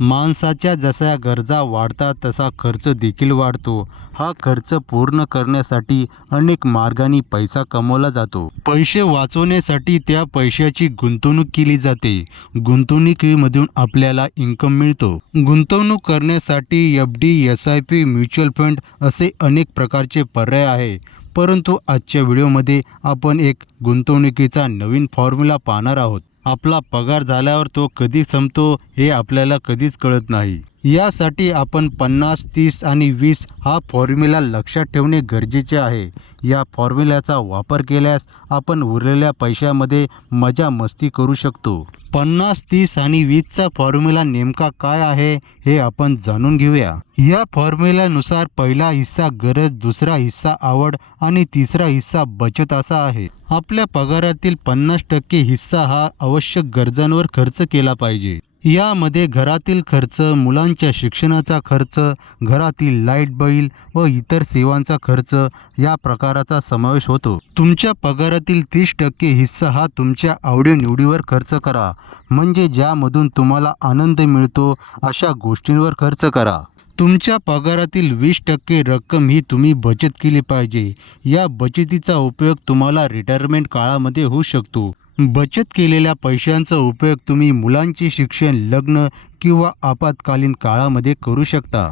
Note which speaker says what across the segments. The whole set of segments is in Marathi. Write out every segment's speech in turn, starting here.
Speaker 1: माणसाच्या जशा गरजा वाढतात तसा खर्च देखील वाढतो. हा खर्च पूर्ण करण्यासाठी अनेक मार्गांनी पैसा कमवला जातो. पैसे वाचवण्यासाठी त्या पैशाची गुंतवणूक केली जाते. गुंतवणुकीमधून आपल्याला इन्कम मिळतो. गुंतवणूक करण्यासाठी F D S I P mutual fund असे अनेक प्रकारचे पर्याय आहे. परंतु आजच्या व्हिडिओमध्ये आपण एक गुंतवणुकीचा नवीन फॉर्म्युला पाहणार आहोत. आपला पगार झाल्यावर तो कधी संपतो हे आपल्याला कधीच कळत नाही. यासाठी आपण पन्नास तीस आणि वीस हा फॉर्म्युला लक्षात ठेवणे गरजेचे आहे. या फॉर्म्युल्याचा वापर केल्यास आपण उरलेल्या पैशामध्ये मजा मस्ती करू शकतो. पन्नास तीस आणि वीसचा फॉर्म्युला नेमका काय आहे हे आपण जाणून घेऊया. या फॉर्म्युल्यानुसार पहिला हिस्सा गरज दुसरा हिस्सा आवड आणि तिसरा हिस्सा बचत असा आहे. आपल्या पगारातील पन्नास टक्के हिस्सा हा आवश्यक गरजांवर खर्च केला पाहिजे. यामध्ये घरातील खर्च मुलांच्या शिक्षणाचा खर्च घरातील लाइट बिल व इतर सेवांचा खर्च या प्रकाराचा समावेश होतो. तुमच्या पगारातील तीस टक्के हिस्सा हा तुमच्या आवडीनिवडीवर खर्च करा. म्हणजे ज्यामधून तुम्हाला आनंद मिळतो अशा गोष्टींवर खर्च करा. तुमच्या पगारातील वीस टक्के रक्कम ही तुम्ही बचत केली पाहिजे. या बचतीचा उपयोग तुम्हाला रिटायरमेंट काळामध्ये होऊ शकतो. बचत केलेल्या पैशांचा उपयोग तुम्ही मुलांचे शिक्षण लग्न किंवा आपत्कालीन काळामध्ये करू शकता.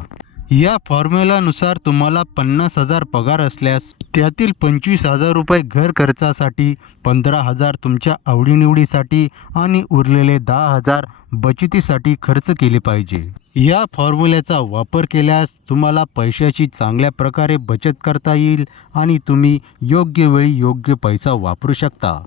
Speaker 1: या फॉर्म्युलानुसार तुम्हाला पन्नास हजार पगार असल्यास त्यातील पंचवीस हजार रुपये घर खर्चासाठी पंधरा हजार तुमच्या आवडीनिवडीसाठी आणि उरलेले दहा हजार बचतीसाठी खर्च केले पाहिजे. या फॉर्म्युल्याचा वापर केल्यास तुम्हाला पैशाची चांगल्या प्रकारे बचत करता येईल आणि तुम्ही योग्य वेळी योग्य पैसा वापरू शकता.